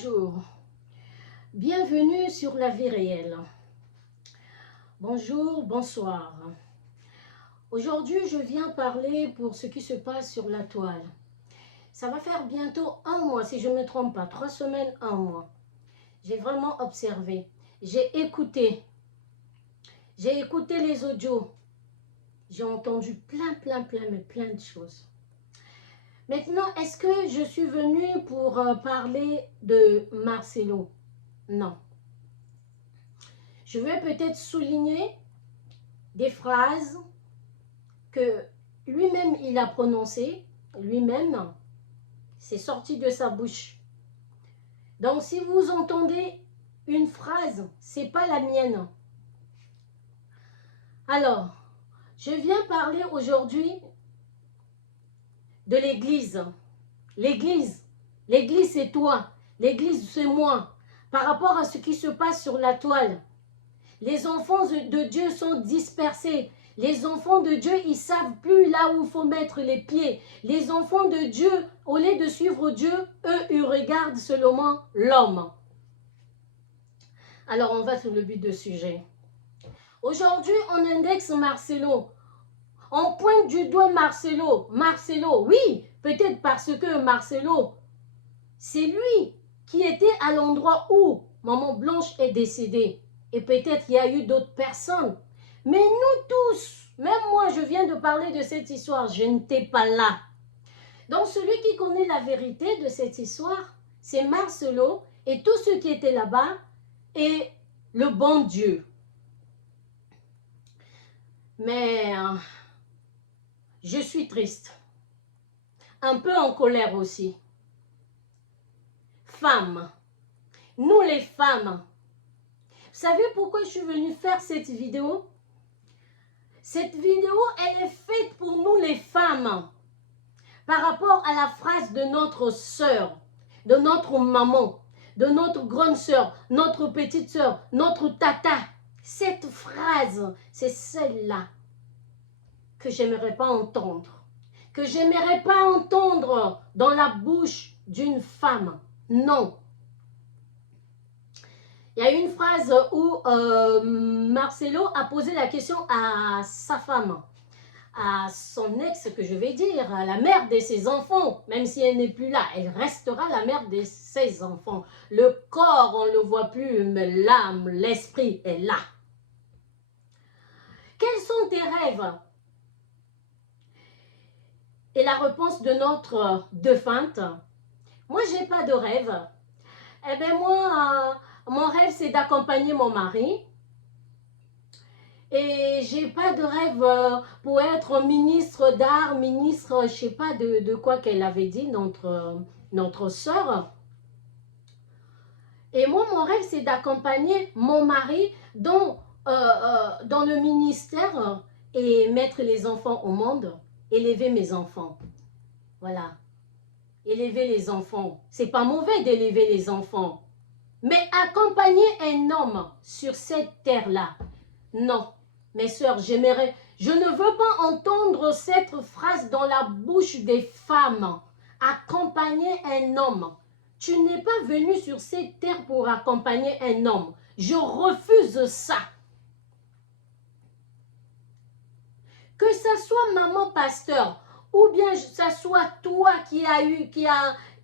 Bonjour, bienvenue sur la vie réelle. Bonjour, bonsoir. Aujourd'hui, je viens parler pour ce qui se passe sur la toile. Ça va faire bientôt un mois, si je ne me trompe pas, 3 semaines, un mois. J'ai vraiment observé, j'ai écouté les audios. J'ai entendu plein de choses. Maintenant, est-ce que je suis venue pour parler de Marcelo? Non. Je vais peut-être souligner des phrases que lui-même il a prononcées, lui-même, c'est sorti de sa bouche. Donc, si vous entendez une phrase, c'est pas la mienne. Alors, je viens parler aujourd'hui de l'Église. L'Église, c'est toi. L'Église, c'est moi. Par rapport à ce qui se passe sur la toile, les enfants de Dieu sont dispersés. Les enfants de Dieu, ils ne savent plus là où il faut mettre les pieds. Les enfants de Dieu, au lieu de suivre Dieu, eux, ils regardent seulement l'homme. Alors, on va sur le but de sujet. Aujourd'hui, on indexe Marcelo. On pointe du doigt Marcelo. Marcelo, oui, peut-être parce que Marcelo, c'est lui qui était à l'endroit où Maman Blanche est décédée. Et peut-être il y a eu d'autres personnes. Mais nous tous, même moi, je viens de parler de cette histoire, je n'étais pas là. Donc, celui qui connaît la vérité de cette histoire, c'est Marcelo et tous ceux qui étaient là-bas et le bon Dieu. Mais je suis triste. Un peu en colère aussi. Femmes. Nous les femmes. Vous savez pourquoi je suis venue faire cette vidéo? Cette vidéo, elle est faite pour nous les femmes. Par rapport à la phrase de notre sœur, de notre maman, de notre grande sœur, notre petite sœur, notre tata. Cette phrase, c'est celle-là que j'aimerais pas entendre. Que j'aimerais pas entendre dans la bouche d'une femme. Non. Il y a une phrase où Marcelo a posé la question à sa femme, à son ex, que je vais dire, à la mère de ses enfants. Même si elle n'est plus là, elle restera la mère de ses enfants. Le corps, on ne le voit plus, mais l'âme, l'esprit est là. Quels sont tes rêves? Et la réponse de notre défunte, moi, je n'ai pas de rêve. Eh bien, moi, mon rêve, c'est d'accompagner mon mari. Et j'ai pas de rêve pour être ministre d'art, ministre, je sais pas de quoi qu'elle avait dit, notre sœur. Et moi, mon rêve, c'est d'accompagner mon mari dans le ministère et mettre les enfants au monde, élever mes enfants. Voilà. Élever les enfants. C'est pas mauvais d'élever les enfants. Mais accompagner un homme sur cette terre-là, non. Mes sœurs, j'aimerais, je ne veux pas entendre cette phrase dans la bouche des femmes. Accompagner un homme. Tu n'es pas venu sur cette terre pour accompagner un homme. Je refuse ça. Que ça soit maman pasteur, ou bien ça soit toi qui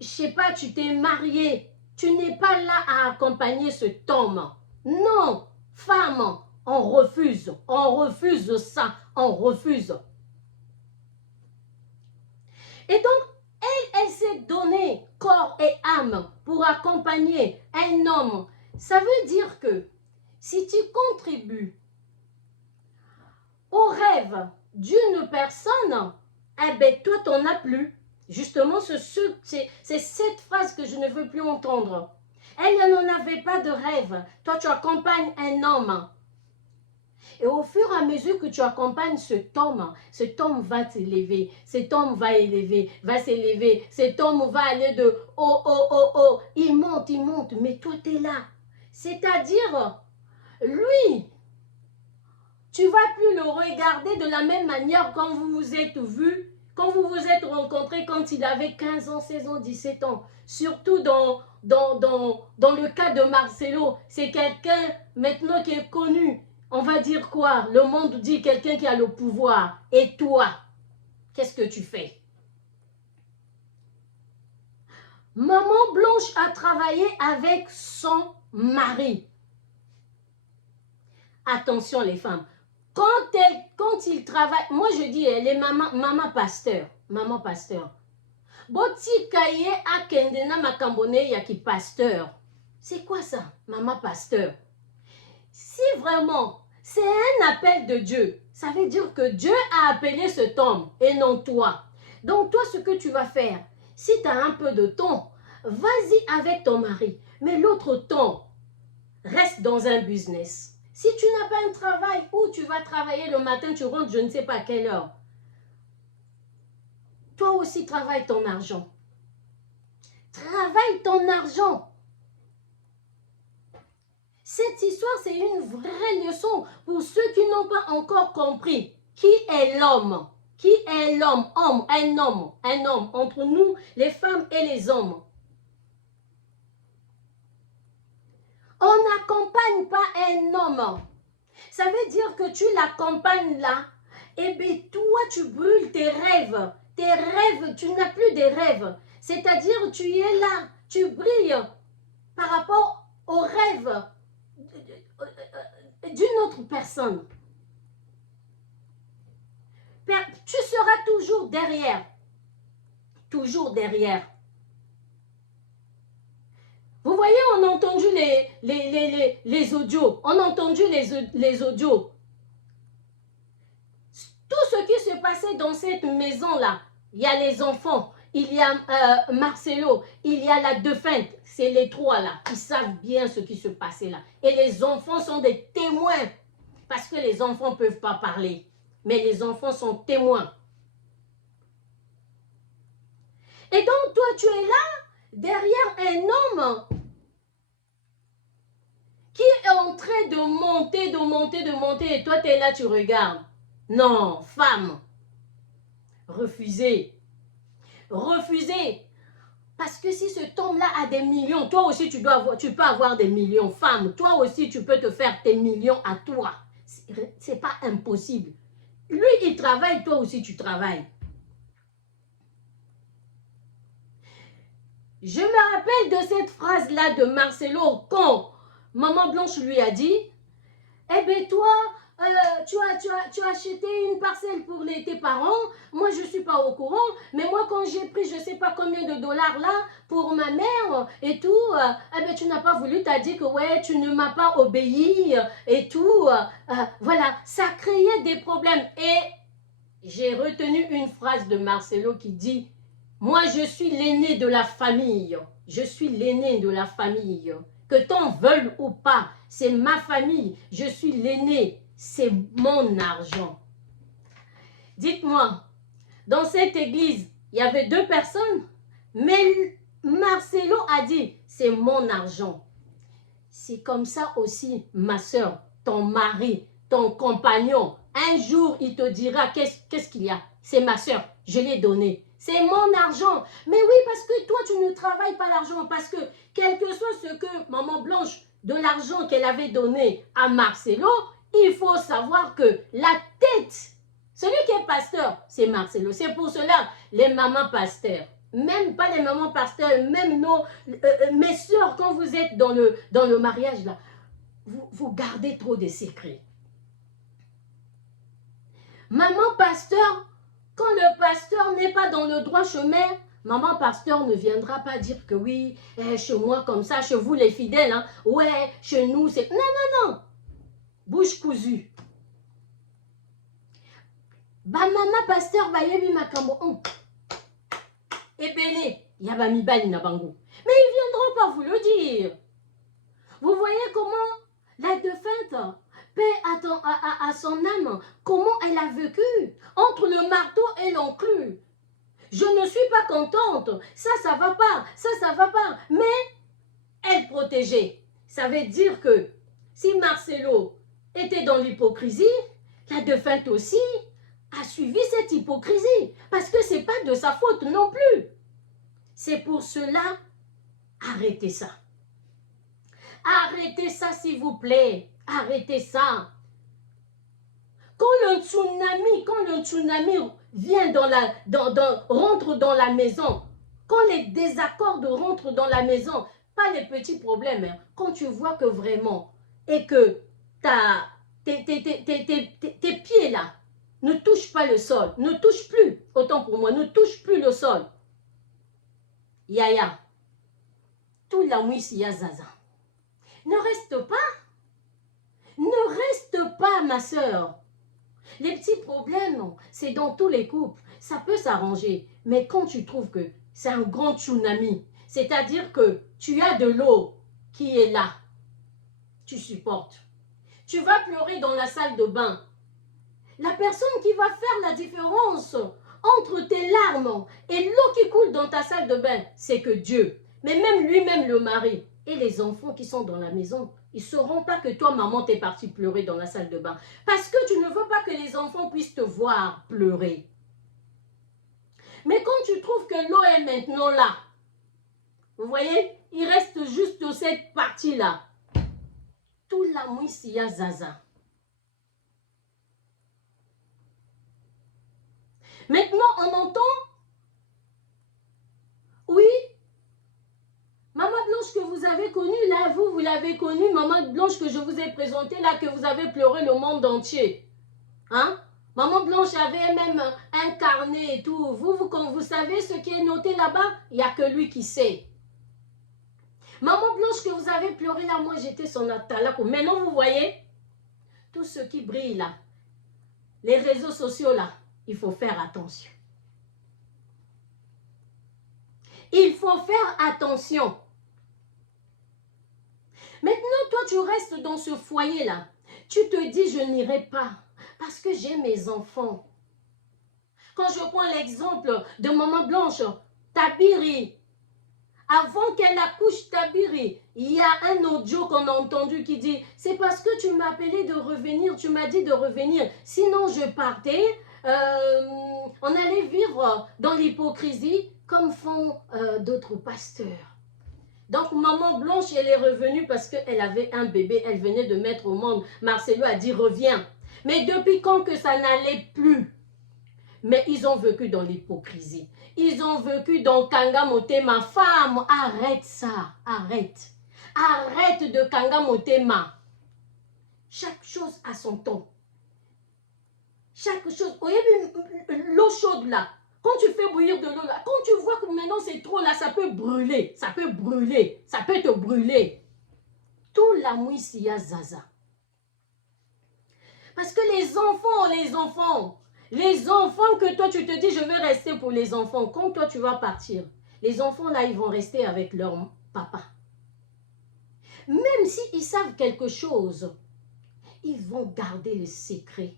je sais pas, tu t'es marié. Tu n'es pas là à accompagner cet homme. Non, femme. On refuse ça, on refuse. Et donc, elle s'est donnée corps et âme pour accompagner un homme. Ça veut dire que si tu contribues au rêve d'une personne, eh bien, toi, tu n'en as plus. Justement, c'est cette phrase que je ne veux plus entendre. Elle n'en avait pas de rêve. Toi, tu accompagnes un homme. Et au fur et à mesure que tu accompagnes cet homme va t'élever, cet homme va élever, va s'élever, cet homme va aller de oh, il monte, mais toi tu es là. C'est-à-dire, lui, tu ne vas plus le regarder de la même manière quand vous vous êtes vus, Quand vous vous êtes rencontrés quand il avait 15 ans, 16 ans, 17 ans, surtout dans le cas de Marcelo, c'est quelqu'un maintenant qui est connu. On va dire quoi? Le monde dit quelqu'un qui a le pouvoir. Et toi, qu'est-ce que tu fais? Maman Blanche a travaillé avec son mari. Attention les femmes. Quand il travaille, moi je dis, les maman pasteur. Maman pasteur. Boti kaye akende na makambone yaki pasteur. C'est quoi ça, maman pasteur? Si vraiment c'est un appel de Dieu, ça veut dire que Dieu a appelé cet homme et non toi. Donc toi, ce que tu vas faire, si tu as un peu de temps, vas-y avec ton mari. Mais l'autre temps, reste dans un business. Si tu n'as pas un travail où tu vas travailler le matin, tu rentres je ne sais pas à quelle heure. Toi aussi, travaille ton argent. Travaille ton argent. Cette histoire, c'est une vraie leçon pour ceux qui n'ont pas encore compris qui est l'homme. Qui est l'homme? Homme, un homme, entre nous, les femmes et les hommes. On n'accompagne pas un homme. Ça veut dire que tu l'accompagnes là. Et bien, toi, tu brûles tes rêves. Tes rêves, tu n'as plus de rêves. C'est-à-dire, tu es là, tu brilles par rapport aux rêves d'une autre personne. Tu seras toujours derrière. Toujours derrière. Vous voyez, on a entendu les audios. On a entendu les audios. Tout ce qui se passait dans cette maison-là, il y a les enfants, il y a Marcelo, il y a la défunte. C'est les trois là qui savent bien ce qui se passait là. Et les enfants sont des témoins. Parce que les enfants ne peuvent pas parler. Mais les enfants sont témoins. Et donc, toi, tu es là, derrière un homme qui est en train de monter, et toi, tu es là, tu regardes. Non, femme, refusez. Refusez. Parce que si cet homme-là a des millions, toi aussi, tu peux avoir des millions. Femme, toi aussi, tu peux te faire tes millions à toi. C'est pas impossible. Lui, il travaille, toi aussi, tu travailles. Je me rappelle de cette phrase-là de Marcelo quand Maman Blanche lui a dit, eh bien toi, tu as acheté une parcelle pour tes parents, moi je ne suis pas au courant, mais moi quand j'ai pris je ne sais pas combien de dollars là pour ma mère et tout, eh bien tu n'as pas voulu, tu as dit que ouais, tu ne m'as pas obéi et tout, voilà, ça créait des problèmes. Et j'ai retenu une phrase de Marcelo qui dit, moi je suis l'aîné de la famille, je suis l'aîné de la famille. Que t'en veuilles ou pas, c'est ma famille, je suis l'aîné, c'est mon argent. Dites-moi, dans cette église, il y avait 2 personnes, mais Marcelo a dit, c'est mon argent. C'est comme ça aussi, ma soeur, ton mari, ton compagnon, un jour, il te dira, qu'est-ce qu'il y a? C'est ma soeur, je l'ai donné. C'est mon argent. Mais oui, parce que toi, tu ne travailles pas l'argent. Parce que, quel que soit ce que Maman Blanche, de l'argent qu'elle avait donné à Marcelo, il faut savoir que la tête, celui qui est pasteur, c'est Marcelo. C'est pour cela, les mamans pasteurs, même pas les mamans pasteurs, même mes soeurs, quand vous êtes dans le mariage, là, vous gardez trop de secrets. Maman pasteur, quand le pasteur n'est pas dans le droit chemin, maman pasteur ne viendra pas dire que oui, chez moi comme ça, chez vous les fidèles, hein, ouais, chez nous c'est... Non, non, non. Bouche cousue. Ba maman pasteur ba yebi makambo. Ebele, yaba mibali na bango. Mais ils ne viendront pas vous le dire. Vous voyez comment la défunte, paix à son âme, comment elle a vécu entre le marteau et l'enclume. Je ne suis pas contente, ça va pas, ça va pas, mais elle protégeait. Ça veut dire que si Marcelo était dans l'hypocrisie, la défunte aussi a suivi cette hypocrisie. Parce que ce n'est pas de sa faute non plus. C'est pour cela, arrêtez ça. Arrêtez ça, s'il vous plaît. Arrêtez ça. Quand le tsunami vient rentre dans la maison, quand les désaccords rentrent dans la maison, pas les petits problèmes, hein, quand tu vois que vraiment, et que tes pieds là ne touchent pas le sol, ne touchent plus, autant pour moi, ne touchent plus le sol. Yaya, tout la mouisse ya zaza. Ne reste pas, ma soeur. Les petits problèmes, c'est dans tous les couples. Ça peut s'arranger. Mais quand tu trouves que c'est un grand tsunami, c'est-à-dire que tu as de l'eau qui est là, tu supportes. Tu vas pleurer dans la salle de bain. La personne qui va faire la différence entre tes larmes et l'eau qui coule dans ta salle de bain, c'est que Dieu. Mais même lui-même, le mari et les enfants qui sont dans la maison, ils ne sauront pas que toi, maman, t'es partie pleurer dans la salle de bain. Parce que tu ne veux pas que les enfants puissent te voir pleurer. Mais quand tu trouves que l'eau est maintenant là, vous voyez, il reste juste cette partie-là. Tout la mouissia zaza. Maintenant, on entend, oui, Maman Blanche que vous avez connue, là, vous l'avez connue, Maman Blanche que je vous ai présentée, là, que vous avez pleuré le monde entier. Hein? Maman Blanche avait même un carnet et tout. Quand vous savez ce qui est noté là-bas, il n'y a que lui qui sait. Maman Blanche que vous avez pleuré là, moi j'étais son atalako. Maintenant vous voyez, tout ce qui brille là, les réseaux sociaux là, il faut faire attention. Il faut faire attention. Maintenant, toi, tu restes dans ce foyer-là. Tu te dis, je n'irai pas parce que j'ai mes enfants. Quand je prends l'exemple de Maman Blanche, Tabiri, avant qu'elle accouche Tabiri, il y a un audio qu'on a entendu qui dit, c'est parce que tu m'as appelé de revenir, tu m'as dit de revenir, sinon je partais, on allait vivre dans l'hypocrisie comme font d'autres pasteurs. Donc, Maman Blanche, elle est revenue parce qu'elle avait un bébé, elle venait de mettre au monde. Marcelo a dit, reviens. Mais depuis quand que ça n'allait plus? Mais ils ont vécu dans l'hypocrisie. Ils ont vécu dans Kanga Motema. Femme, arrête ça, arrête. Arrête de Kanga Motema. Chaque chose a son temps. Chaque chose. Vous voyez l'eau chaude là. Quand tu fais bouillir de l'eau là, quand tu vois que maintenant c'est trop là, ça peut brûler, ça peut brûler, ça peut te brûler. Tout la mouissia zaza. Parce que les enfants que toi tu te dis je vais rester pour les enfants, quand toi tu vas partir, les enfants là ils vont rester avec leur papa. Même s'ils savent quelque chose, ils vont garder le secret.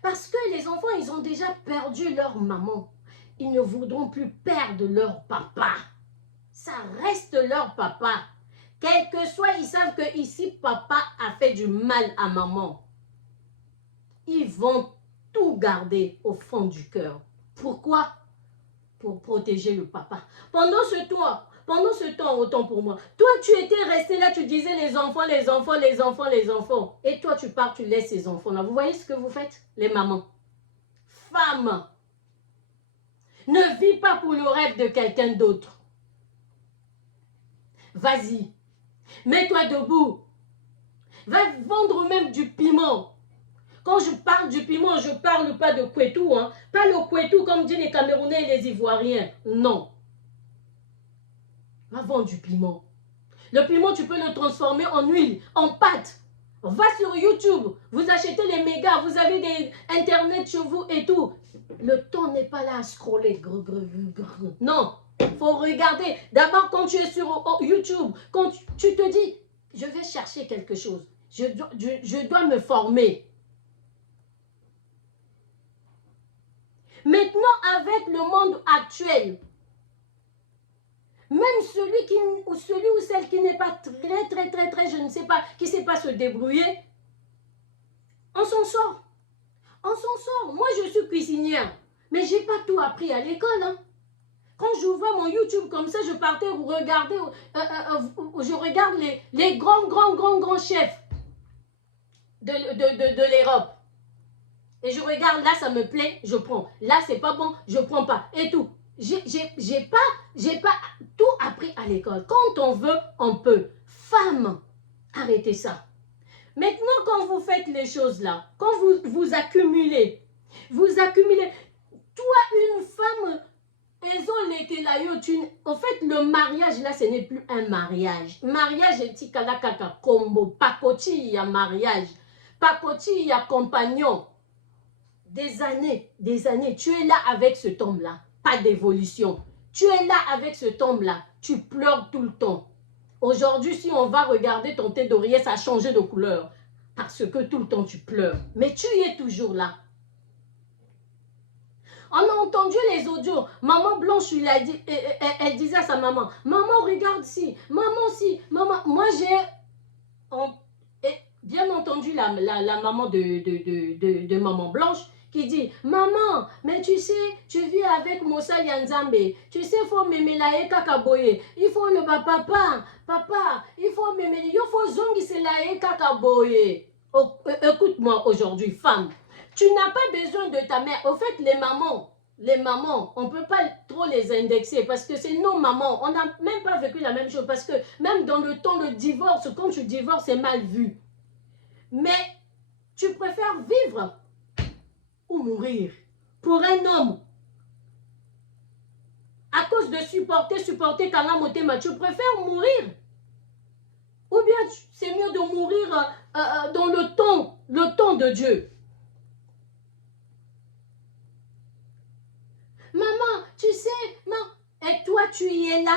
Parce que les enfants, ils ont déjà perdu leur maman. Ils ne voudront plus perdre leur papa. Ça reste leur papa. Quel que soit, ils savent que ici, papa a fait du mal à maman. Ils vont tout garder au fond du cœur. Pourquoi? Pour protéger le papa. Pendant ce temps, autant pour moi, toi, tu étais resté là, tu disais les enfants, les enfants, les enfants, les enfants. Et toi, tu pars, tu laisses ces enfants-là. Vous voyez ce que vous faites, les mamans? Femme, ne vis pas pour le rêve de quelqu'un d'autre. Vas-y, mets-toi debout. Va vendre même du piment. Quand je parle du piment, je ne parle pas de kouetou. Hein. Pas le kouetou comme disent les Camerounais et les Ivoiriens. Non. Va vendre du piment. Le piment, tu peux le transformer en huile, en pâte. Va sur YouTube, vous achetez les mégas, vous avez des internet chez vous et tout. Le temps n'est pas là à scroller. Non, il faut regarder. D'abord, quand tu es sur YouTube, quand tu te dis, je vais chercher quelque chose. Je dois me former. Maintenant, avec le monde actuel, même celui ou celle qui n'est pas très, je ne sais pas, qui ne sait pas se débrouiller, on s'en sort. On s'en sort. Moi, je suis cuisinière. Mais je n'ai pas tout appris à l'école. Hein. Quand j'ouvrais mon YouTube comme ça, je partais regarder, je regarde les grands chefs de l'Europe. Et je regarde, là, ça me plaît, je prends. Là, c'est pas bon, je prends pas. Et tout. J'ai pas tout appris à l'école. Quand on veut, on peut. Femme, arrêtez ça. Maintenant, quand vous faites les choses là, quand vous accumulez, toi, une femme, en fait, le mariage là, ce n'est plus un mariage. Mariage, c'est kaka combo. Pakoti, il y a mariage. Pakoti, il y a compagnon. Des années, tu es là avec cet homme-là, pas d'évolution. Tu es là avec cet homme-là, tu pleures tout le temps. Aujourd'hui, si on va regarder ton tête d'oreiller, ça a changé de couleur. Parce que tout le temps, tu pleures. Mais tu es toujours là. On a entendu les audios. Maman Blanche, elle disait à sa maman, maman, regarde ci, maman ci, maman. Moi, j'ai bien entendu la maman de maman Blanche qui dit, maman, mais tu sais, tu vis avec Moussa Yanzambe. Tu sais, il faut m'aimer la kakaboye. Il faut le papa, il faut m'aimer, il faut zongi c'est la kakaboye. Écoute-moi aujourd'hui, femme. Tu n'as pas besoin de ta mère. Au fait, les mamans, on ne peut pas trop les indexer parce que c'est nos mamans. On n'a même pas vécu la même chose parce que même dans le temps de divorce, quand tu divorces, c'est mal vu. Mais tu préfères vivre ou mourir pour un homme. À cause de supporter Kalamotema, tu préfères mourir. Ou bien c'est mieux de mourir dans le temps de Dieu. Maman, tu sais, et toi tu y es là.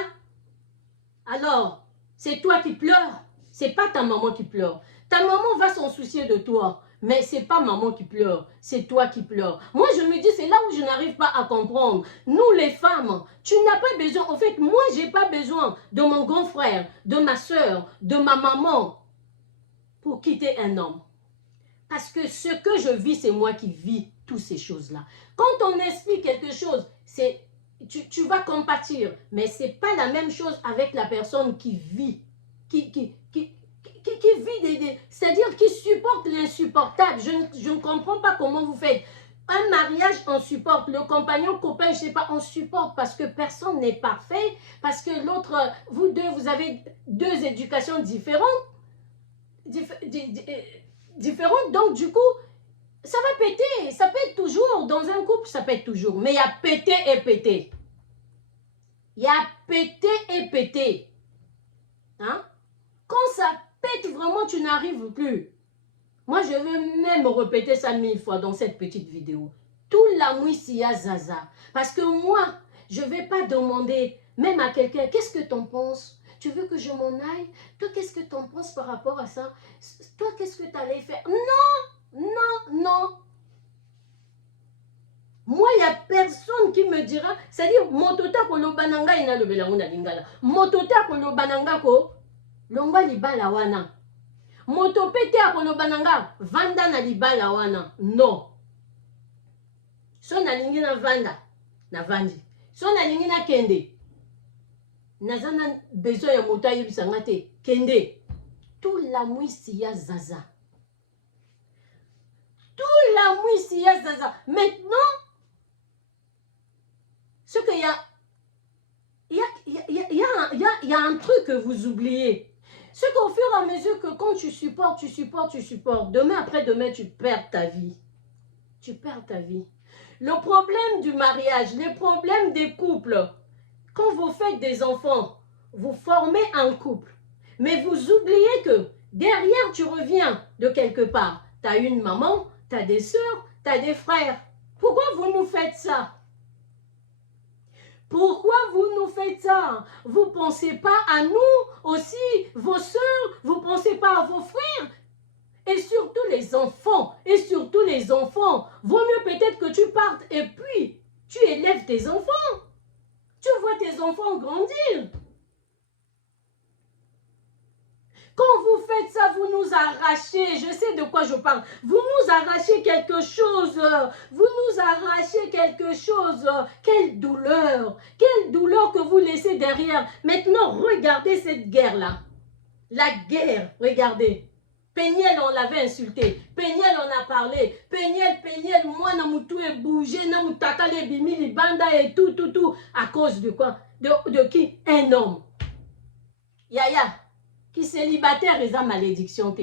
Alors, c'est toi qui pleures. C'est pas ta maman qui pleure. Ta maman va s'en soucier de toi. Mais c'est pas maman qui pleure, c'est toi qui pleures. Moi, je me dis, c'est là où je n'arrive pas à comprendre. Nous, les femmes, tu n'as pas besoin. En fait, moi, j'ai pas besoin de mon grand frère, de ma soeur, de ma maman pour quitter un homme. Parce que ce que je vis, c'est moi qui vis toutes ces choses-là. Quand on explique quelque chose, tu vas compatir. Mais ce n'est pas la même chose avec la personne qui vit, qui vit c'est-à-dire qui supporte l'insupportable. Je ne comprends pas comment vous faites. Un mariage, on supporte. Le compagnon, copain, je ne sais pas, on supporte parce que personne n'est parfait. Parce que l'autre, vous deux, vous avez deux éducations différentes. Différentes. Donc, du coup, ça va péter. Ça pète toujours. Dans un couple, ça pète toujours. Mais il y a pété et pété. Il y a pété et pété. Hein? Quand ça pète vraiment, tu n'arrives plus. Moi, je veux même répéter ça 1000 fois dans cette petite vidéo. Tout la mouissia zaza. Parce que moi, je ne vais pas demander même à quelqu'un, qu'est-ce que tu en penses? Tu veux que je m'en aille? Toi, qu'est-ce que tu en penses par rapport à ça? Toi, qu'est-ce que tu allais faire? Non, non, non. Moi, il n'y a personne qui me dira, c'est-à-dire, motota ko lobananga ina lobelango lingala. Motota ko lobananga ko longwa libala wana. Moto pete a kolobananga vanda na libala wana. Non. So na lingi na vanda na vandi. So na lingi na kende. Nazana besoin ya moto ayebisanga te. Kende. Tout la mwisi ya zaza. Tout la mwisi ya zaza. Maintenant, ce qu'il y a un truc que vous oubliez. C'est qu'au fur et à mesure que quand tu supportes, demain après-demain, tu perds ta vie. Tu perds ta vie. Le problème du mariage, les problèmes des couples, quand vous faites des enfants, vous formez un couple. Mais vous oubliez que derrière, tu reviens de quelque part. Tu as une maman, tu as des soeurs, tu as des frères. Pourquoi vous nous faites ça? Pourquoi vous nous faites ça? Vous ne pensez pas à nous aussi, vos soeurs, vous ne pensez pas à vos frères? Et surtout les enfants, vaut mieux peut-être que tu partes et puis tu élèves tes enfants. Tu vois tes enfants grandir. Quand vous faites ça, vous nous arrachez. Je sais de quoi je parle. Vous nous arrachez quelque chose. Vous nous arrachez quelque chose. Quelle douleur. Quelle douleur que vous laissez derrière. Maintenant, regardez cette guerre-là. La guerre, regardez. Péniel, on l'avait insulté. Péniel, on a parlé. Péniel, moi, Namoutou est bougé, Namoutaka, les bimi, les banda et tout. À cause de quoi? De qui? Un homme. Yaya, qui célibataire, ils ont malédiction.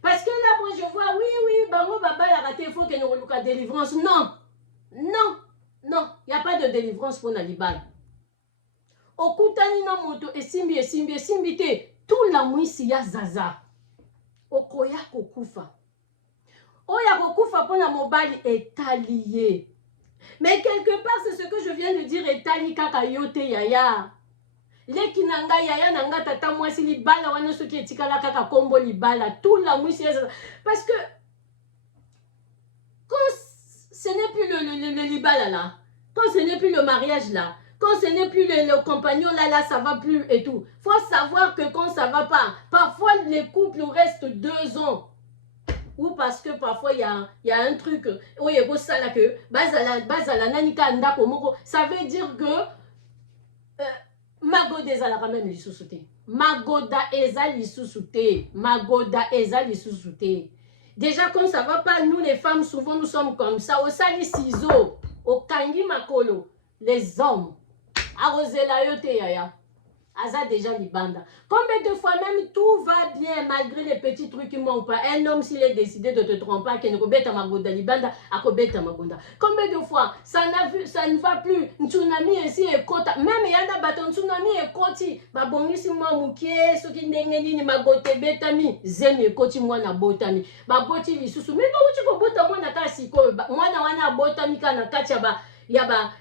Parce que là, moi, je vois, oui, bango, baba, la raté, il faut que nous relouons la délivrance. Non, il n'y a pas de délivrance pour Nalibal. Okutani na moto, esimbi, tout la mouissi ya zaza. Okoya kokufa. Oya kokufa pona mobali est allié. Mais quelque part, c'est ce que je viens de dire, est allié kaka yote yaya. Leki nanga yaya nanga tata mwasi libala wana soki etikala kaka kombo libala. Tout la mouissi ya zaza. Parce que, quand ce n'est plus le libala là, quand ce n'est plus le mariage là, quand ce n'est plus le compagnon, là, ça va plus et tout. Il faut savoir que quand ça va pas, parfois les couples restent 2 ans. Ou parce que parfois il y a un truc, ça veut dire que Magoda ezalaka même lisusu te. Magoda ezali lisusu te. Magoda ezali lisusu te. Déjà quand ça va pas, nous les femmes souvent nous sommes comme ça. Au sali ciseaux, au kangi makolo, les hommes. Arosela yote yaya. Aza déjà libanda. Combien de fois même tout va bien malgré les petits trucs qui manquent pas. Un homme s'il est décidé de te tromper, qu'il ne kobeta magoda libanda, akobeta magoda. Combien de fois ça ne va plus. Tsunami ici et kota. Même yanda baton tsunami et koti. Ba bongisi mwa mukie soki ndenge nini magote betami. Zemi koti mwana botami. Ba boti lisusu. Mais non tu kobota mwana ka siko. Mwana wana botami kana kacha ba yaba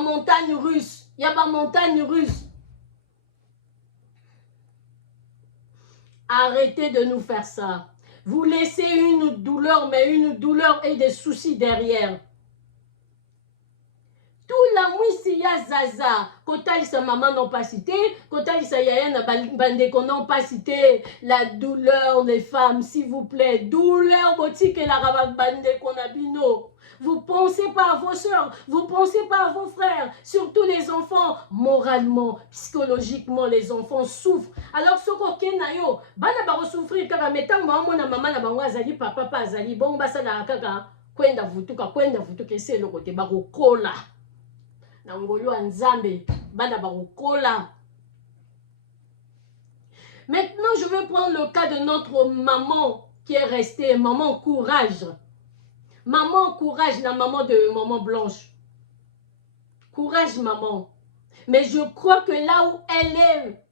montagne russe. Il y a ma montagne russe. Arrêtez de nous faire ça. Vous laissez une douleur, mais une douleur et des soucis derrière. Tout la mouissi ya zaza. Kotali sa maman n'ont pas cité. Kotali sa yaya na bande qu'on n'a pas cité. La douleur des femmes, s'il vous plaît. Douleur boutique et la rabat bande qu'on a bino. Vous pensez pas à vos soeurs, vous pensez pas à vos frères, surtout les enfants. Moralement, psychologiquement, les enfants souffrent. Alors, ce qu'on a yo, bana ba souffrir kaka metan ba mona maman na bango azali papa pa azali bon basa na kaka kwenda vutuka c'est le côté ba kola. Na ngolo nzambe bana ba kola. Maintenant, je vais prendre le cas de notre maman qui est restée, maman courage. Maman, courage, la maman de maman Blanche. Courage, maman. Mais je crois que là où elle est,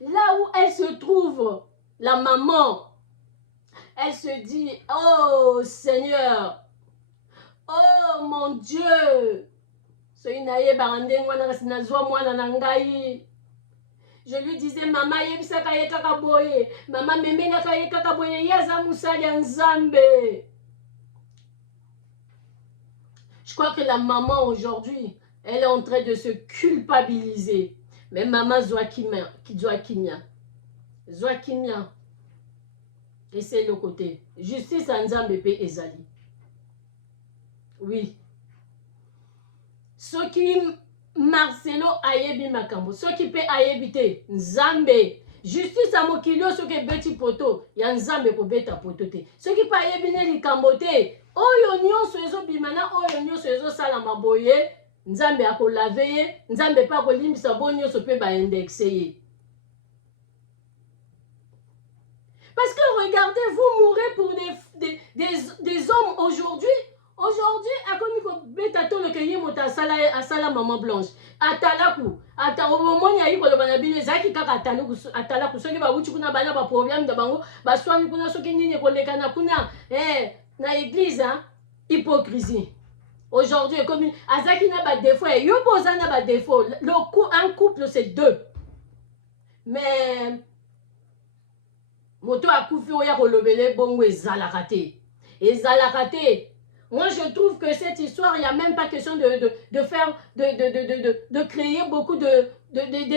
là où elle se trouve, la maman, elle se dit, oh Seigneur, oh mon Dieu, je lui disais, maman, maman, je crois que la maman aujourd'hui, elle est en train de se culpabiliser. Mais maman Zoakimia. Et c'est le côté. Justice à Nzambe pe ezali. Oui. Ce qui Marcelo ayebi makambo. Ce qui peut ayebite Nzambe. Justice à Mokilio, ce qui est beti poto. Ya Nzambe ko beta poto te. Ce qui peut ayebine likambo te. Oyo nyonso ezo bimana, oyo nyonso ezo sala maboye, Nzambe akolave ye, Nzambe pa kolimbisa bo nyonso pe ba indexé ye. Parce que regardez, vous mourrez pour des hommes aujourd'hui. Aujourd'hui, akomi ko betato le keye mota asala maman Blanche. Atalaku, au ya yiko le banabine zaki kaka atalaku soki ba wuchi kuna bana ba problème de bango, ba swami kuna soki nini ko lekana kuna na église, hein? Hypocrisie. Aujourd'hui, comme Azaki n'a pas de défaut, et Yoboza n'a pas de défaut. Un couple, c'est 2. Mais, moto a koufi oya kolobele bongo ezalakate. Ezalakate. Moi, je trouve que cette histoire, il n'y a même pas question de créer beaucoup de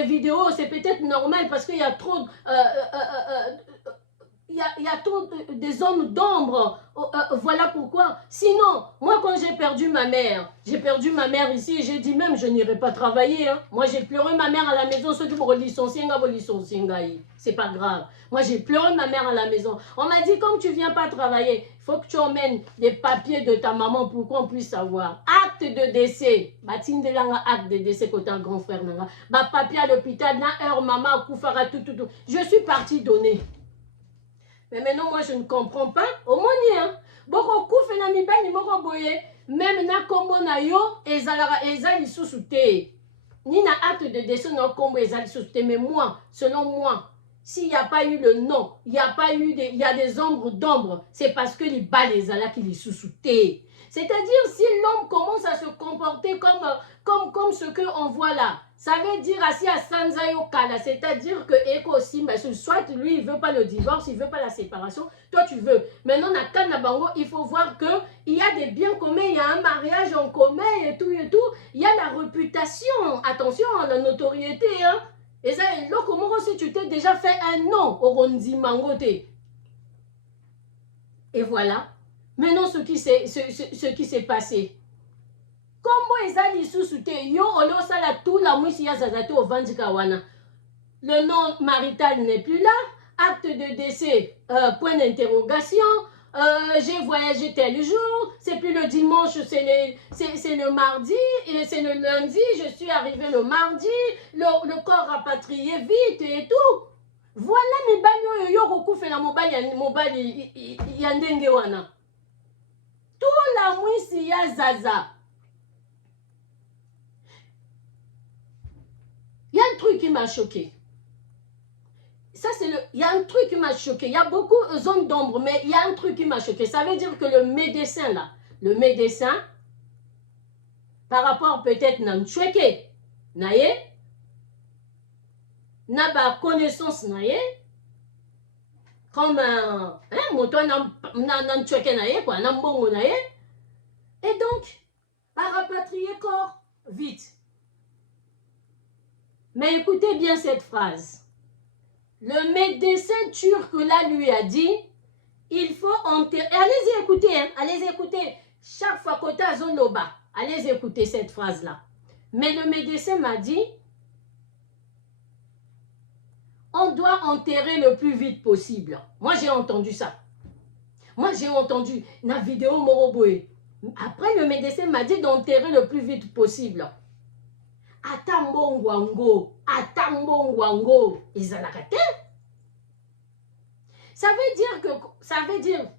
vidéos. C'est peut-être normal parce qu'il y a trop... il y a trop des hommes d'ombre. Voilà pourquoi. Sinon, moi, quand j'ai perdu ma mère ici, j'ai dit même, je n'irai pas travailler. Hein. Moi, j'ai pleuré ma mère à la maison. Ceux qui vont licencier, c'est pas grave. Moi, j'ai pleuré ma mère à la maison. On m'a dit, comme tu viens pas travailler, il faut que tu emmènes les papiers de ta maman pour qu'on puisse savoir. Acte de décès. Acte de décès côté un grand frère. Papier à l'hôpital, na heure, maman, koufara, tout. Je suis partie donner. Mais maintenant, moi, je ne comprends pas. Au moins, hein. Boko koufe na mibali moko boye. Même na kombo na yo, ezali sous-souté. Ni na acte de décès, na kombo ezali sous-souté. Mais moi, selon moi, s'il n'y a pas eu le nom, il y a des ombres d'ombre, c'est parce que les balles ezala qui les sous-souté. C'est-à-dire, si l'homme commence à se comporter comme ce qu'on voit là, ça veut dire assis à Sanzayo Kala, c'est-à-dire que Eko aussi, soit lui, il ne veut pas le divorce, il ne veut pas la séparation, toi tu veux. Maintenant, dans Kanabango, il faut voir qu'il y a des biens communs, il y a un mariage en commun et tout, il y a la réputation, attention, la notoriété, hein. Et ça, comment si tu t'es déjà fait un nom au Rondi Mangote. Et voilà. Maintenant, ce qui s'est passé. Comme ezali sous-souté, yo olo sala tout la mouisi ya zazate au Vandikawana. Le nom marital n'est plus là. Acte de décès, point d'interrogation. J'ai voyagé tel jour. C'est plus le dimanche, c'est le mardi. Et c'est le lundi. Je suis arrivé le mardi. Le corps rapatrié vite et tout. Voilà mes bagnos yo recoufé la mobile yandenge wana. Tout la mouisi ya zaza. Il y a un truc qui m'a choqué. Ça, il y a un truc qui m'a choqué. Il y a beaucoup de zones d'ombre, mais il y a un truc qui m'a choqué. Ça veut dire que le médecin, par rapport peut-être à Nchweke, n'a pas connaissance, comme un moto, quoi, et donc, à rapatrier corps, vite. Mais écoutez bien cette phrase. Le médecin turc là lui a dit, il faut enterrer. Allez-y écouter, hein, allez-y écouter. Chaque fois que tu as Zoloba, allez écouter cette phrase-là. Mais le médecin m'a dit, on doit enterrer le plus vite possible. Moi, j'ai entendu ça. Moi, j'ai entendu la vidéo Moroboé. Après, le médecin m'a dit d'enterrer le plus vite possible. Atambongwango, izalakate. Ça veut dire,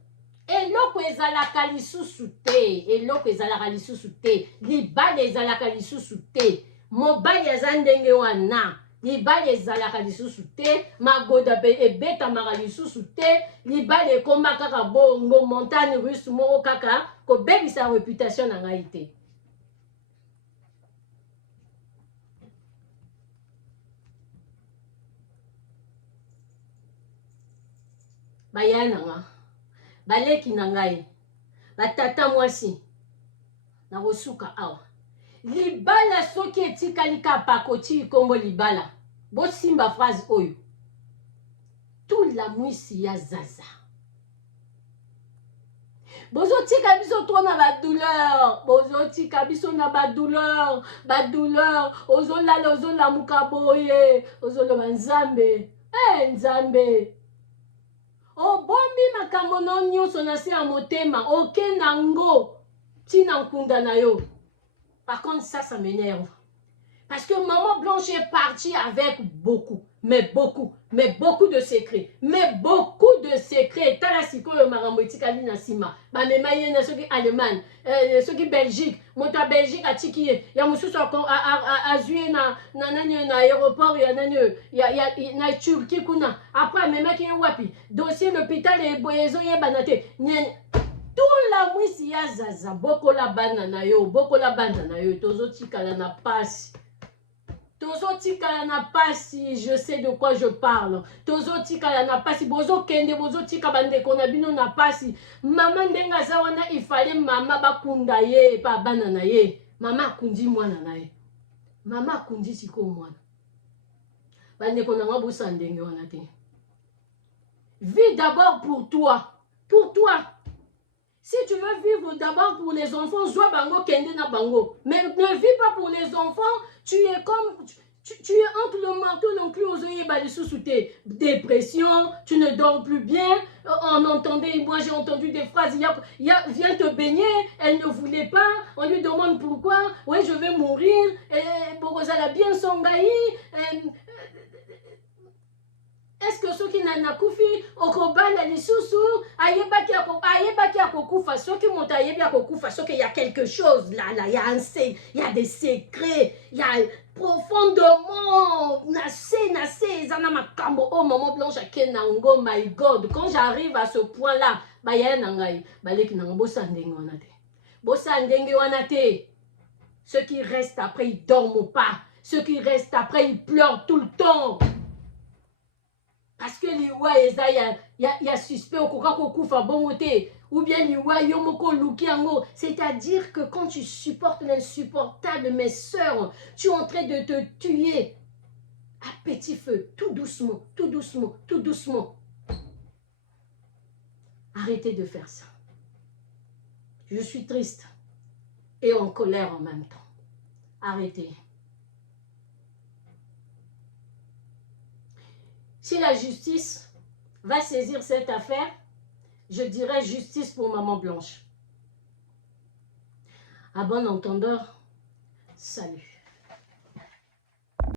eloko ezalaka lisusu te, libali ezalaka lisusu te, mobali aza ndenge wana, libali ezalaka lisusu te, magoda pe ebetamaka lisusu te, libali ekoma kaka bongo montagne russe moko kaka kobebisa réputation na ngai te. Bayananga, baleki na ngai, batata mwasi, na kosuka awa. Libala soki etikali pakoti kombo libala. Bosimba phrase oyo. Tout la mwisi ya zaza. Bozotika biso to na badouleur. Bozotika biso na badouleur. Ozolala ozolamuka boye. Ozoloba nzambe. Nzambe. Bombi makambo no nyonso na se ya motema. Oke nango. Tina nkunda na yo. Par contre, ça m'énerve. Parce que Maman Blanche est partie avec beaucoup de secrets. Mais beaucoup de secrets. Talasiko yo maramoti kalina sima. Ba memaye na soki Allemagne, soki Belgique, moto a Belgique a tiki ya mususu a zué na aéroport ya na Turquie kuna. Après memaki wapi. Dossier l'hôpital et boyezo ye banate. Tout la mwisi ya zaza boko la bana na yo, tozo tikala na pasi. Tozo tika na pasi, je sais de quoi je parle. Tozo tika na pasi, bozo kende, bozo tika bande konabino na pasi. Maman ndenga zawana, il fallait mama bakunda ye, pa banana ye. Mama kundi mwana na ye. Mama kundi siko mwana. Bande konanga bosa ndenge wana te. Vis d'abord pour toi. Pour toi. Si tu veux vivre d'abord pour les enfants, joie bango kende na bango. Mais ne vis pas pour les enfants. Tu es comme... Tu es entre le marteau, l'enclume aux oeillets, sous-souté. Dépression, tu ne dors plus bien. On entendait, moi j'ai entendu des phrases, viens te baigner, elle ne voulait pas. On lui demande pourquoi. Oui, je vais mourir. Borozala bien songaï. Est-ce que ceux qui n'ont koufi au kobala li sousou ayebaki a kokufa ceux qui montent ayebi a kokufa ceux qu'il y a quelque chose là il y a un il y a des secrets il y a profondément nassé zana makambo oh maman blanche akenango my god quand j'arrive à ce point là ba ya nangai baleki nanga bosandenge wana te ceux qui restent après ils dorment pas ceux qui restent après ils pleurent tout le temps. Parce que liwa eza ya suspect okoka kokufa bongo te ou bien liwa yo moko luki yango, c'est-à-dire que quand tu supportes l'insupportable, mes sœurs, tu es en train de te tuer à petit feu, tout doucement, tout doucement, tout doucement. Arrêtez de faire ça. Je suis triste et en colère en même temps. Arrêtez. Si la justice va saisir cette affaire, je dirais justice pour Maman Blanche. À bon entendeur, salut.